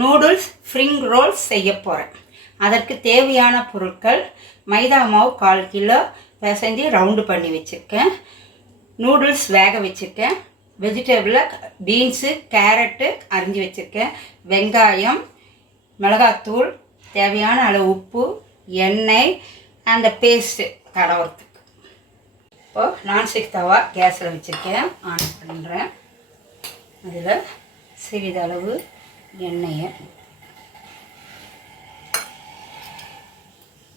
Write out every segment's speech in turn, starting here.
Noodles spring Rolle's செய்ய போகிறேன் அதற்கு தேவையான பொருட்கள் மைதா மாவு கால் கிலோ பிசைஞ்சு ரவுண்டு பண்ணி வச்சுருக்கேன். நூடுல்ஸ் வேக வச்சுருக்கேன். வெஜிடபிளில் பீன்ஸு கேரட்டு அரிஞ்சு வச்சுருக்கேன். வெங்காயம் மிளகாத்தூள் தேவையான அளவு உப்பு எண்ணெய் அந்த பேஸ்ட்டு தடவுறதுக்கு இப்போது நான்ஸ்டிக் தவா கேஸில் வச்சுருக்கேன். ஆன் பண்ணுறேன். அதில் சிறிதளவு எண்ணெயை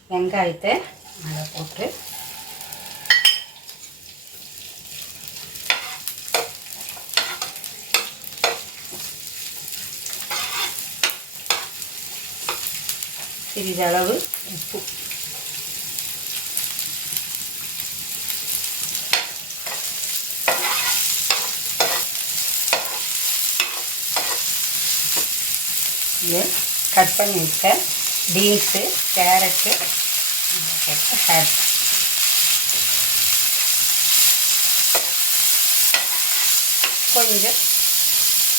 வெங்காயத்தை மேலே போட்டு சிறிதளவு உப்பு. இது கட் பண்ணி வச்ச பீன்ஸு கேரட்டு போட்டு ஆட். கொஞ்சம்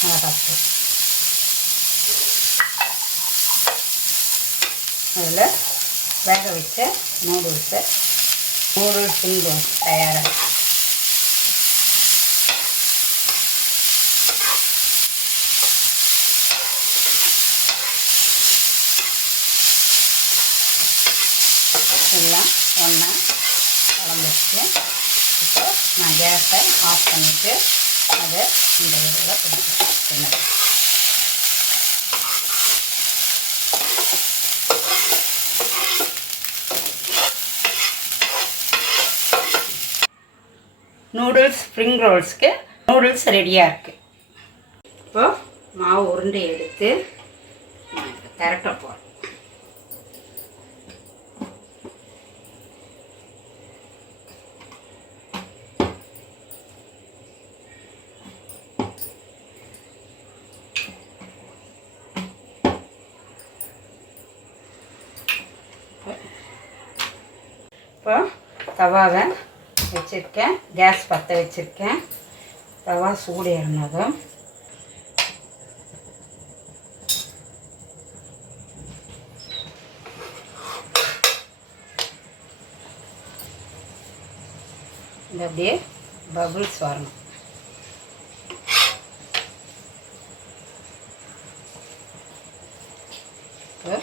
மிளகாத்தூள். அதில் வேக வச்ச நூடுல்ஸை நூடுல்ஸ் தயாராகும் எல்லாம் ஒன்றா கலந்து இப்போ நான் கேஸை ஆஃப் பண்ணிவிட்டு அதை இந்த இதில் பிடிச்சிருக்கேன் நூடுல்ஸ் ஸ்ப்ரிங் ரோல்ஸ்க்கு நூடுல்ஸ் ரெடியாக இருக்குது இப்போது மாவு உருண்டை எடுத்து நான் இப்போ தவாவை வச்சுருக்கேன். கேஸ் பற்ற வச்சுருக்கேன். தவா சூடு ஏறினதும் இந்த அப்படியே பபுள்ஸ் வரணும். இப்போ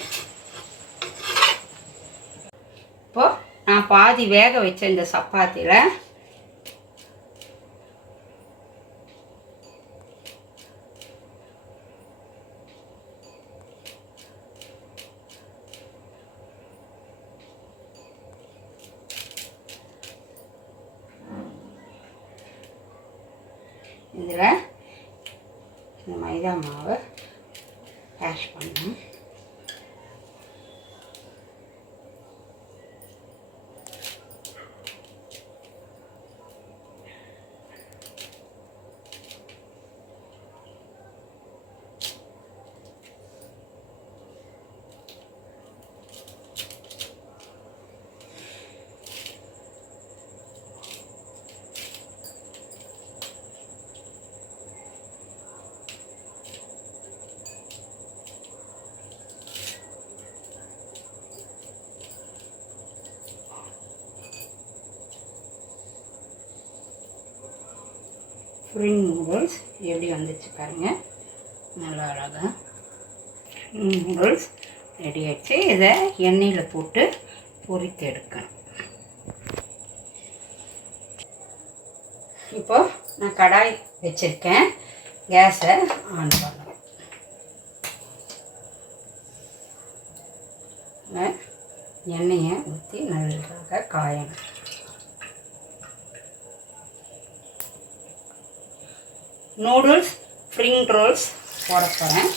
நான் பாதி வேக வச்ச இந்த சப்பாத்தியில் இதில் இந்த மைதா மாவை ஆஷ் பண்ணணும். ஸ்ப்ரிங் நூடுல்ஸ் எப்படி வந்துச்சு பாருங்கள் நல்லா அழகாக ஸ்ப்ரிங் நூடுல்ஸ் ரெடி ஆகிடுச்சு இதை எண்ணெயில் போட்டு பொரித்து எடுக்கணும். இப்போ நான் கடாய் வச்சுருக்கேன். கேஸை ஆன் பண்ணணும். எண்ணெயை ஊற்றி நல்லதாக காயணும். நூடுல்ஸ் ஸ்ப்ரிங் ரோல்ஸ் போட போகிறேன்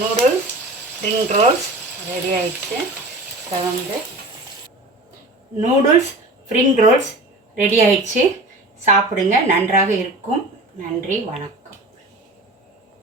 நூடுல்ஸ் ஸ்ப்ரிங் ரோல்ஸ் ரெடி ஆயிடுச்சு. இப்போ வந்து நூடுல்ஸ் ஸ்ப்ரிங் ரோல்ஸ் ரெடி ஆயிடுச்சு. சாப்பிடுங்க நன்றாக இருக்கும். நன்றி வணக்கம்.